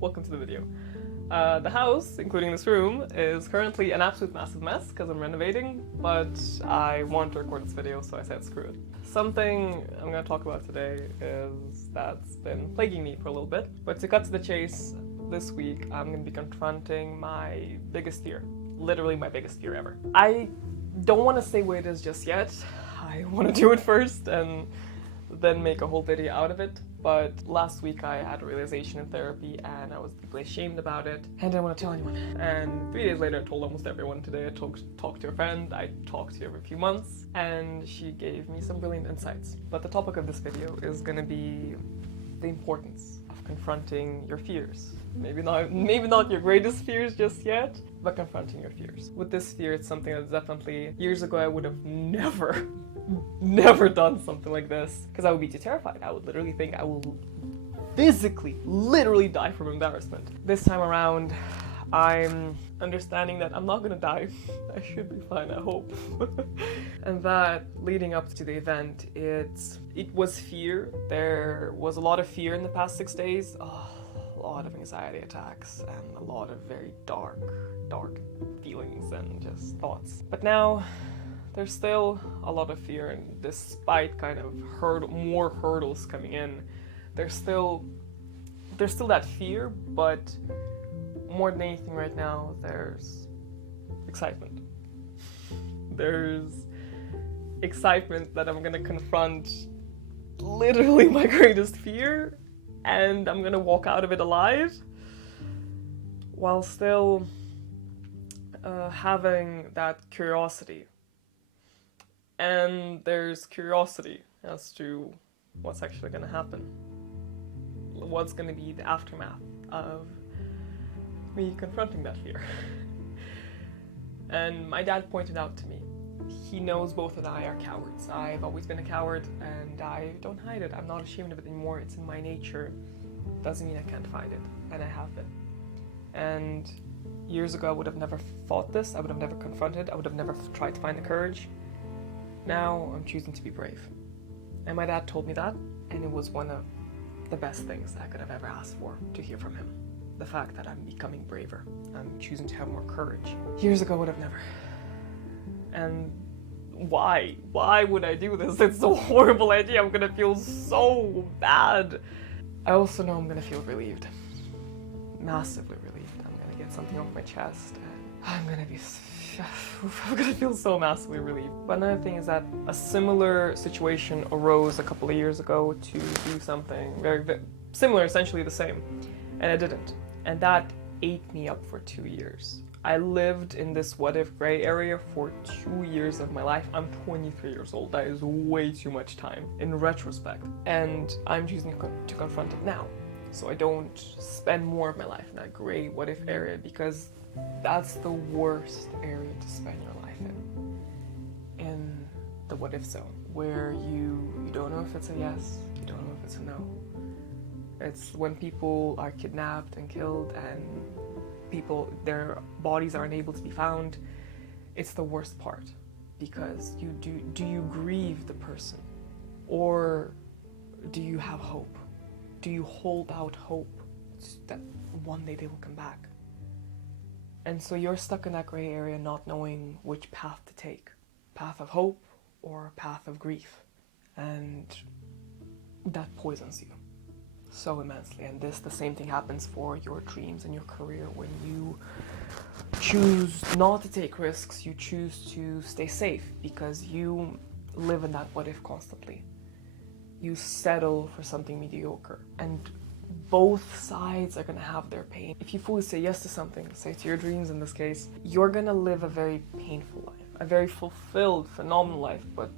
welcome to the video. The house, including this room, is currently an absolute massive mess because I'm renovating, but I want to record this video, so I said screw it. Something I'm going to talk about today is that's been plaguing me for a little bit, but to cut to the chase, this week I'm going to be confronting my biggest fear. Literally my biggest fear ever. I don't want to say what it is just yet. I want to do it first and then make a whole video out of it. But last week I had a realization in therapy and I was deeply ashamed about it and I didn't want to tell anyone. And 3 days later I told almost everyone. Today I talked to a friend I talked to every few months and she gave me some brilliant insights. But the topic of this video is going to be the importance of confronting your fears. Maybe not your greatest fears just yet, but confronting your fears. With this fear, it's something that's definitely, years ago I would have never done something like this because I would be too terrified. I would literally think I will literally die from embarrassment. This time around, I'm understanding that I'm not gonna die. I should be fine, I hope. And that leading up to the event, it was fear. There was a lot of fear in the past 6 days. A lot of anxiety attacks and a lot of very dark feelings and just thoughts. But now there's still a lot of fear, and despite kind of more hurdles coming in, there's still that fear, but more than anything right now, there's excitement. There's excitement that I'm gonna confront literally my greatest fear, and I'm gonna walk out of it alive while still having that curiosity. And there's curiosity as to what's actually gonna happen. What's gonna be the aftermath of me confronting that fear. And my dad pointed out to me, he knows both and I are cowards. I've always been a coward and I don't hide it. I'm not ashamed of it anymore. It's in my nature. Doesn't mean I can't fight it, and I have been. And years ago I would have never thought this. I would have never confronted. I would have never tried to find the courage. Now I'm choosing to be brave. And my dad told me that, and it was one of the best things I could have ever asked for, to hear from him. The fact that I'm becoming braver. I'm choosing to have more courage. Years ago I would have never. And why? Why would I do this? It's a horrible idea. I'm gonna feel so bad. I also know I'm gonna feel relieved. Massively relieved. I'm gonna get something off my chest and I'm gonna feel so massively relieved. But another thing is that a similar situation arose a couple of years ago to do something very similar, essentially the same, and I didn't. And that ate me up for 2 years. I lived in this what-if gray area for 2 years of my life. I'm 23 years old. That is way too much time in retrospect. And I'm choosing to confront it now. So I don't spend more of my life in that gray what-if area, because that's the worst area to spend your life in the what-if zone, where you don't know if it's a yes, you don't know if it's a no. It's when people are kidnapped and killed and their bodies are unable to be found. It's the worst part, because do you grieve the person, or do you have hope? Do you hold out hope that one day they will come back? And so you're stuck in that gray area, not knowing which path to take, path of hope or path of grief, and that poisons you so immensely. And the same thing happens for your dreams and your career. When you choose not to take risks, you choose to stay safe because you live in that what if constantly. You settle for something mediocre, and both sides are gonna have their pain. If you fully say yes to something, say to your dreams in this case, you're gonna live a very painful life, a very fulfilled, phenomenal life, but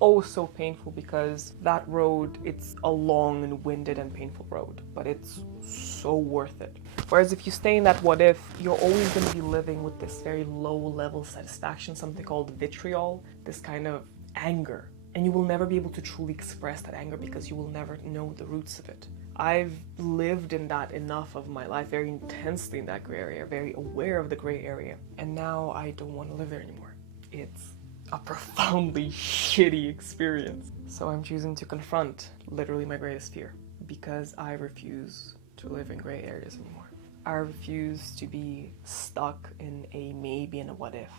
oh so painful, because that road, it's a long and winded and painful road, but it's so worth it. Whereas if you stay in that what if, you're always going to be living with this very low level satisfaction, something called vitriol, this kind of anger, and you will never be able to truly express that anger because you will never know the roots of it. I've lived in that enough of my life, very intensely in that gray area, very aware of the gray area, and now I don't want to live there anymore. It's a profoundly shitty experience. So I'm choosing to confront literally my greatest fear, because I refuse to live in gray areas anymore. I refuse to be stuck in a maybe and a what if.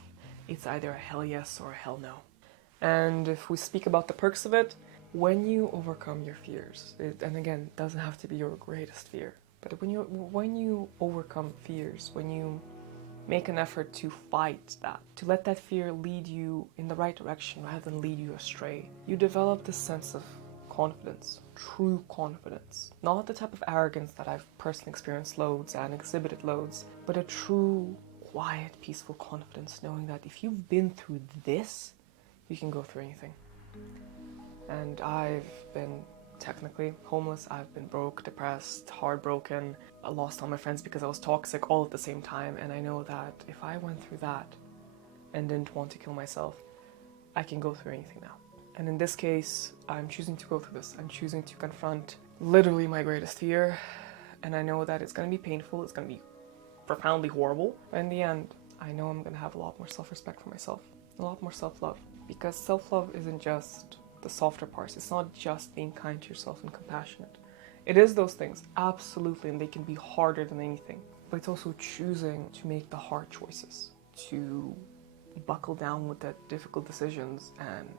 It's either a hell yes or a hell no. And if we speak about the perks of it, when you overcome your fears, and again, it doesn't have to be your greatest fear, but when you overcome fears, when you make an effort to fight that, to let that fear lead you in the right direction rather than lead you astray, you develop this sense of confidence, true confidence. Not the type of arrogance that I've personally experienced loads and exhibited loads, but a true, quiet, peaceful confidence, knowing that if you've been through this, you can go through anything. And I've been technically homeless, I've been broke, depressed, heartbroken, I lost all my friends because I was toxic all at the same time, and I know that if I went through that and didn't want to kill myself, I can go through anything now. And in this case, I'm choosing to go through this. I'm choosing to confront literally my greatest fear, and I know that it's going to be painful, it's going to be profoundly horrible, but in the end, I know I'm going to have a lot more self-respect for myself, a lot more self-love, because self-love isn't just the softer parts. It's not just being kind to yourself and compassionate. It is those things, absolutely, and they can be harder than anything. But it's also choosing to make the hard choices, to buckle down with the difficult decisions and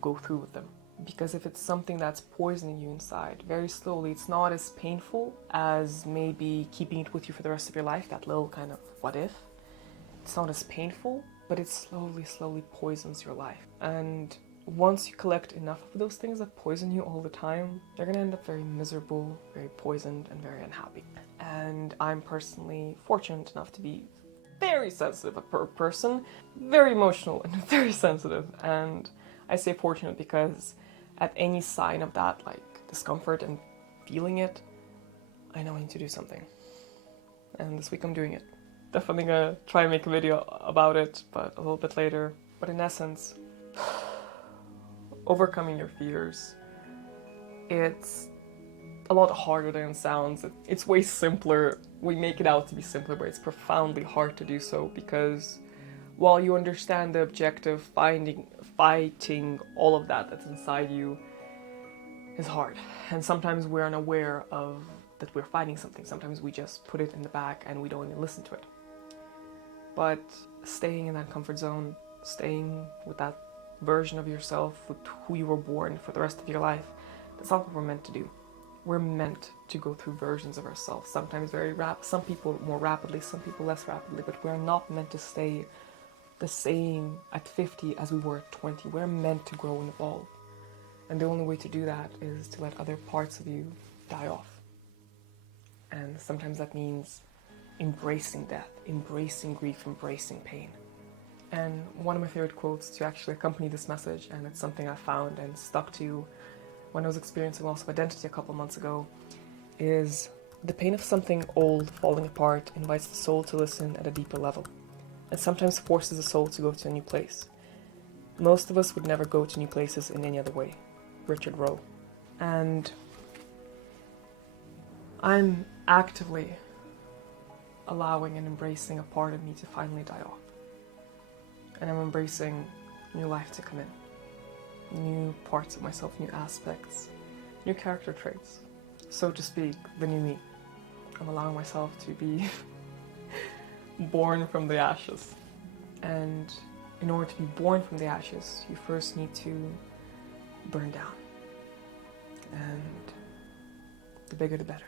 go through with them. Because if it's something that's poisoning you inside, very slowly, it's not as painful as maybe keeping it with you for the rest of your life, that little kind of what if. It's not as painful, but it slowly poisons your life. And once you collect enough of those things that poison you all the time, you're gonna end up very miserable, very poisoned, and very unhappy. And I'm personally fortunate enough to be very sensitive a person, very emotional and very sensitive. And I say fortunate because at any sign of that, like discomfort and feeling it, I know I need to do something. And this week I'm doing it. Definitely gonna try and make a video about it, but a little bit later. But in essence, overcoming your fears, it's a lot harder than it sounds. It's way simpler. We make it out to be simpler, but it's profoundly hard to do so, because while you understand the objective, fighting all of that that's inside you is hard. And sometimes we're unaware of that we're fighting something. Sometimes we just put it in the back and we don't even listen to it. But staying in that comfort zone, staying with that version of yourself, with who you were born for the rest of your life, that's not what we're meant to do. We're meant to go through versions of ourselves, sometimes some people more rapidly, some people less rapidly, but we're not meant to stay the same at 50 as we were at 20. We're meant to grow and evolve. And the only way to do that is to let other parts of you die off. And sometimes that means embracing death, embracing grief, embracing pain. And one of my favorite quotes to actually accompany this message, and it's something I found and stuck to when I was experiencing loss of identity a couple months ago, is the pain of something old falling apart invites the soul to listen at a deeper level, and sometimes forces the soul to go to a new place. Most of us would never go to new places in any other way. Richard Rowe. And I'm actively allowing and embracing a part of me to finally die off. And I'm embracing new life to come in. New parts of myself, new aspects, new character traits. So to speak, the new me. I'm allowing myself to be born from the ashes. And in order to be born from the ashes, you first need to burn down. And the bigger the better.